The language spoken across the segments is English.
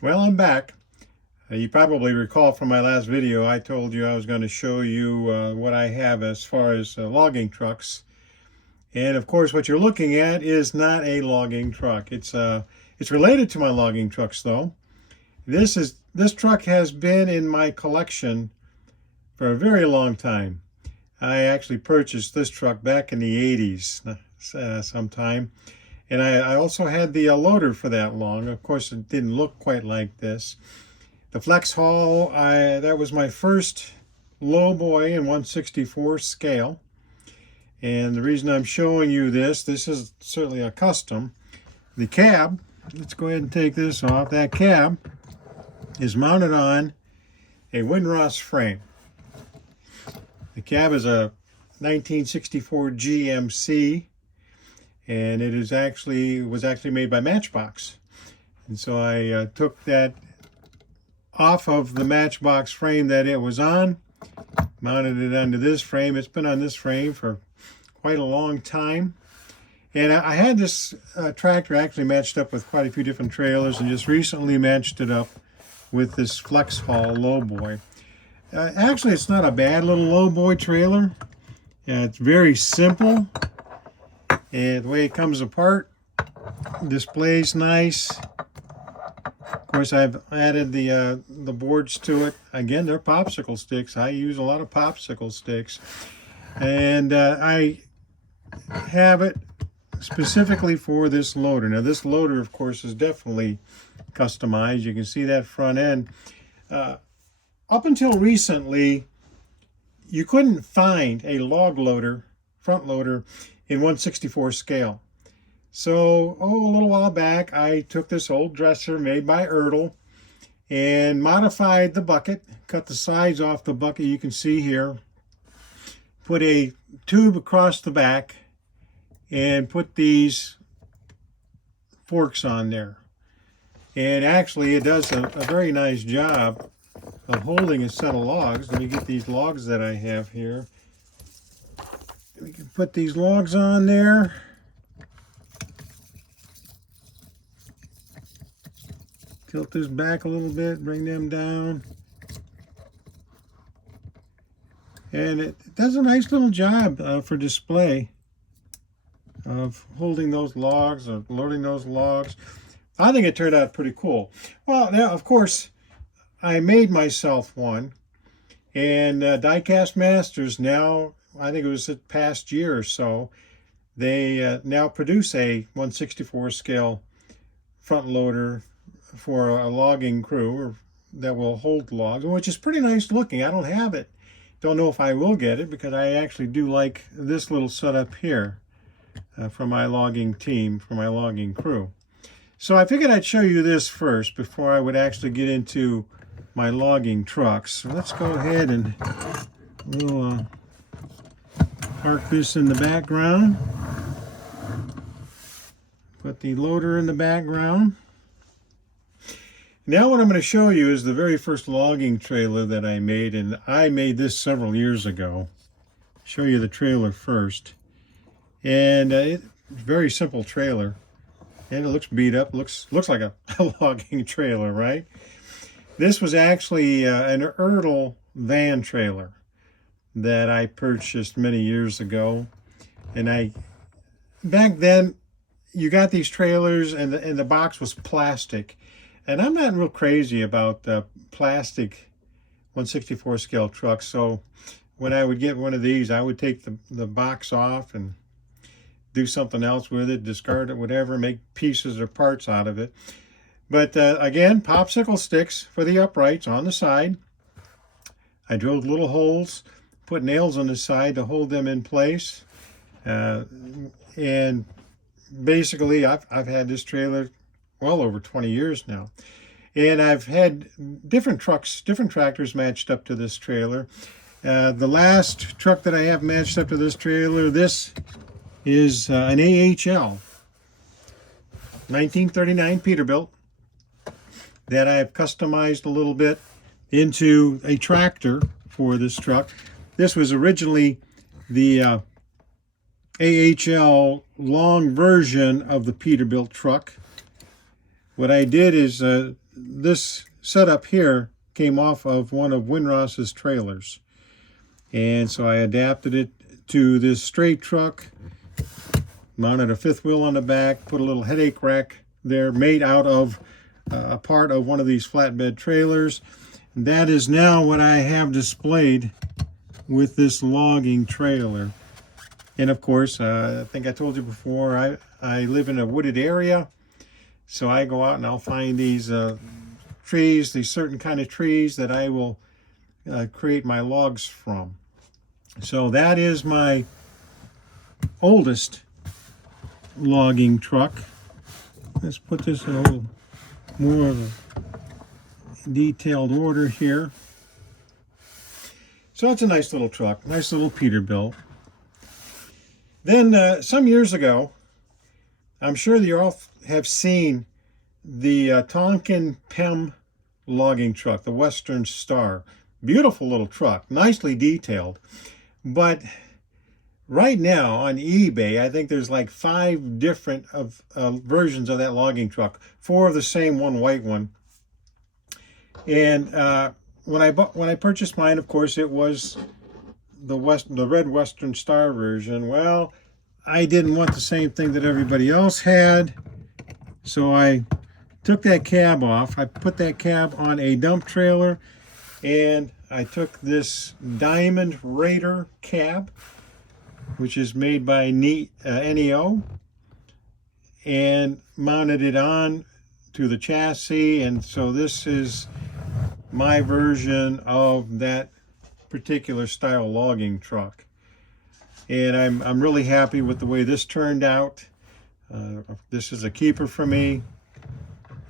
Well, I'm back. You probably recall from my last video, I told you I was going to show you what I have as far as logging trucks. And of course, what you're looking at is not a logging truck. It's related to my logging trucks, though. This truck has been in my collection for a very long time. I actually purchased this truck back in the 80s sometime. And I also had the loader for that long. Of course, it didn't look quite like this. The Flex Haul, that was my first lowboy in 1/64 scale. And the reason I'm showing you this is certainly a custom. The cab, let's go ahead and take this off. That cab is mounted on a Windross frame. The cab is a 1964 GMC, and it was actually made by Matchbox. And so I took that off of the Matchbox frame that it was on, mounted it onto this frame. It's been on this frame for quite a long time. And I had this tractor actually matched up with quite a few different trailers, and just recently matched it up with this Flex Haul lowboy. Actually, it's not a bad little lowboy trailer. It's very simple. And the way it comes apart, displays nice. Of course, I've added the boards to it. Again, they're popsicle sticks. I use a lot of popsicle sticks. And I have it specifically for this loader. Now, this loader, of course, is definitely customized. You can see that front end. Up until recently, you couldn't find a log loader, front loader, in 1/64 scale. So, a little while back, I took this old dresser made by Ertl and modified the bucket, cut the sides off the bucket you can see here, put a tube across the back, and put these forks on there. And actually, it does a very nice job of holding a set of logs. Let me get these logs that I have here. We can put these logs on there. Tilt this back a little bit, bring them down. And it does a nice little job for display of holding those logs, of loading those logs. I think it turned out pretty cool. Well, now, of course, I made myself one. And Diecast Masters now, I think it was the past year or so, they now produce a 1/64 scale front loader for a logging crew that will hold logs, which is pretty nice looking. I don't have it. Don't know if I will get it, because I actually do like this little setup here for my logging team, for my logging crew. So I figured I'd show you this first before I would actually get into my logging trucks. So let's go ahead and we'll park this in the background. Put the loader in the background. Now what I'm going to show you is the very first logging trailer that I made, and I made this several years ago. Show you the trailer first. And it's a very simple trailer. And it looks beat up, looks like a logging trailer, right? This was actually an Ertl van trailer that I purchased many years ago. And back then, you got these trailers and the box was plastic. And I'm not real crazy about plastic 1/64 scale trucks. So when I would get one of these, I would take the box off and do something else with it, discard it, whatever, make pieces or parts out of it. But again, popsicle sticks for the uprights on the side. I drilled little holes, put nails on the side to hold them in place. And basically, I've had this trailer well over 20 years now. And I've had different trucks, different tractors matched up to this trailer. The last truck that I have matched up to this trailer, this is an AHL 1939 Peterbilt that I've customized a little bit into a tractor for this truck. This was originally the AHL long version of the Peterbilt truck. What I did is this setup here came off of one of Winross's trailers. And so I adapted it to this straight truck, mounted a fifth wheel on the back, put a little headache rack there made out of a part of one of these flatbed trailers. That is now what I have displayed with this logging trailer. And of course, I think I told you before, I live in a wooded area. So I go out and I'll find these trees, these certain kind of trees that I will create my logs from. So that is my oldest logging truck. Let's put this in a little more of a detailed order here. So it's a nice little truck, nice little Peterbilt. Then some years ago, I'm sure that you all have seen the Tonkin PEM logging truck, the Western Star. Beautiful little truck, nicely detailed. But right now on eBay, I think there's like 5 different versions of that logging truck. 4 of the same, 1 white one. And when I purchased mine, of course, it was the red Western Star version. Well, I didn't want the same thing that everybody else had, so I took that cab off. I put that cab on a dump trailer, and I took this Diamond Raider cab, which is made by NEO, and mounted it on to the chassis. And so this is my version of that particular style logging truck. And I'm really happy with the way this turned out. This is a keeper for me.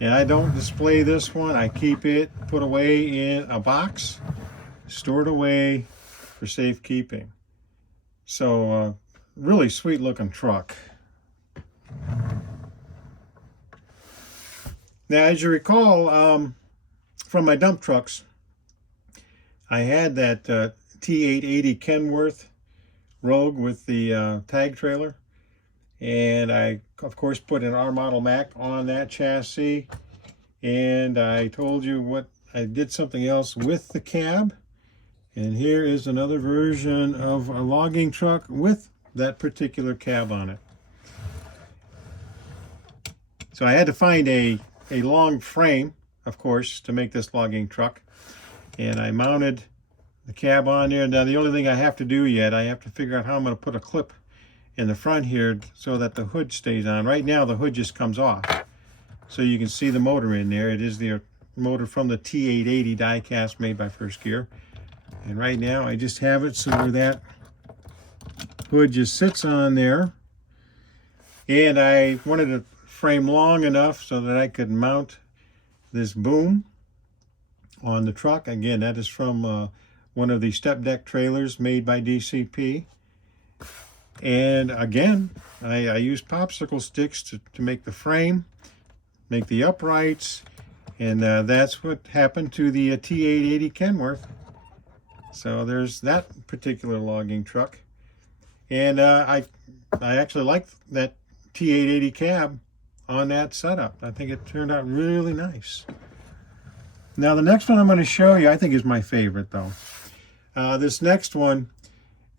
And I don't display this one. I keep it put away in a box, stored away for safekeeping. So really sweet looking truck. Now, as you recall, from my dump trucks, I had that T880 Kenworth Rogue with the tag trailer, and I of course put an R model Mac on that chassis. And I told you what I did something else with the cab, and here is another version of a logging truck with that particular cab on it. So I had to find a long frame, of course, to make this logging truck, and I mounted the cab on there. Now the only thing I have to do yet, I have to figure out how I'm going to put a clip in the front here so that the hood stays on. Right now the hood just comes off, so you can see the motor in there. It is the motor from the T880 Diecast made by First Gear. And right now I just have it so where that hood just sits on there. And I wanted a frame long enough so that I could mount this boom on the truck. Again, that is from one of the step deck trailers made by DCP. And again, I used popsicle sticks to make the frame, make the uprights, and that's what happened to the T880 Kenworth. So there's that particular logging truck. And I actually like that T880 cab on that setup. I think it turned out really nice. Now the next one I'm going to show you, I think is my favorite though. This next one,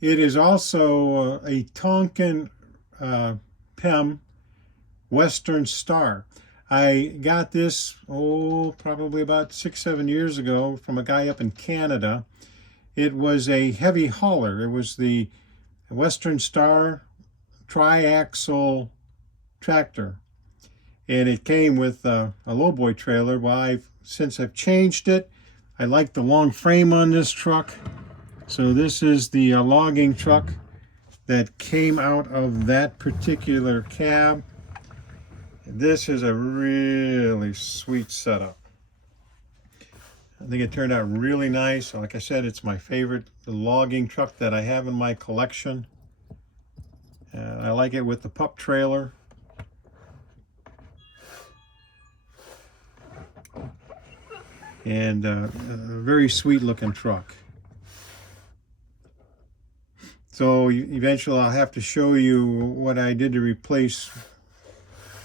it is also a Tonkin PEM Western Star. I got this, probably about 6-7 years ago from a guy up in Canada. It was a heavy hauler. It was the Western Star tri-axle tractor. And it came with a lowboy trailer. Well, since I've changed it, I like the long frame on this truck. So this is the logging truck that came out of that particular cab. This is a really sweet setup. I think it turned out really nice. Like I said, it's my favorite logging truck that I have in my collection. I like it with the pup trailer. And a very sweet looking truck. So eventually I'll have to show you what I did to replace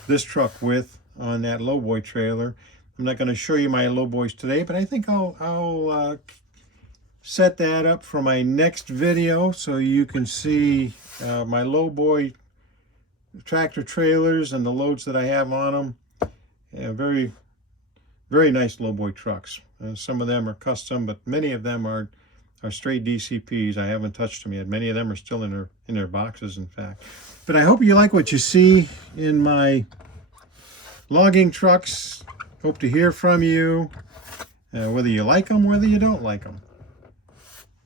this truck with on that lowboy trailer. I'm not going to show you my low boys today, but I think I'll set that up for my next video so you can see my low boy tractor trailers and the loads that I have on them. Very, very nice low boy trucks. Some of them are custom, but many of them are straight DCPs. I haven't touched them yet. Many of them are still in their boxes, in fact. But I hope you like what you see in my logging trucks. Hope to hear from you, whether you like them, whether you don't like them.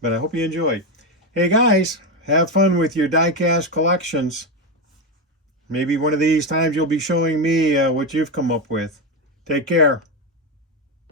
But I hope you enjoy. Hey guys, have fun with your diecast collections. Maybe one of these times you'll be showing me what you've come up with. Take care.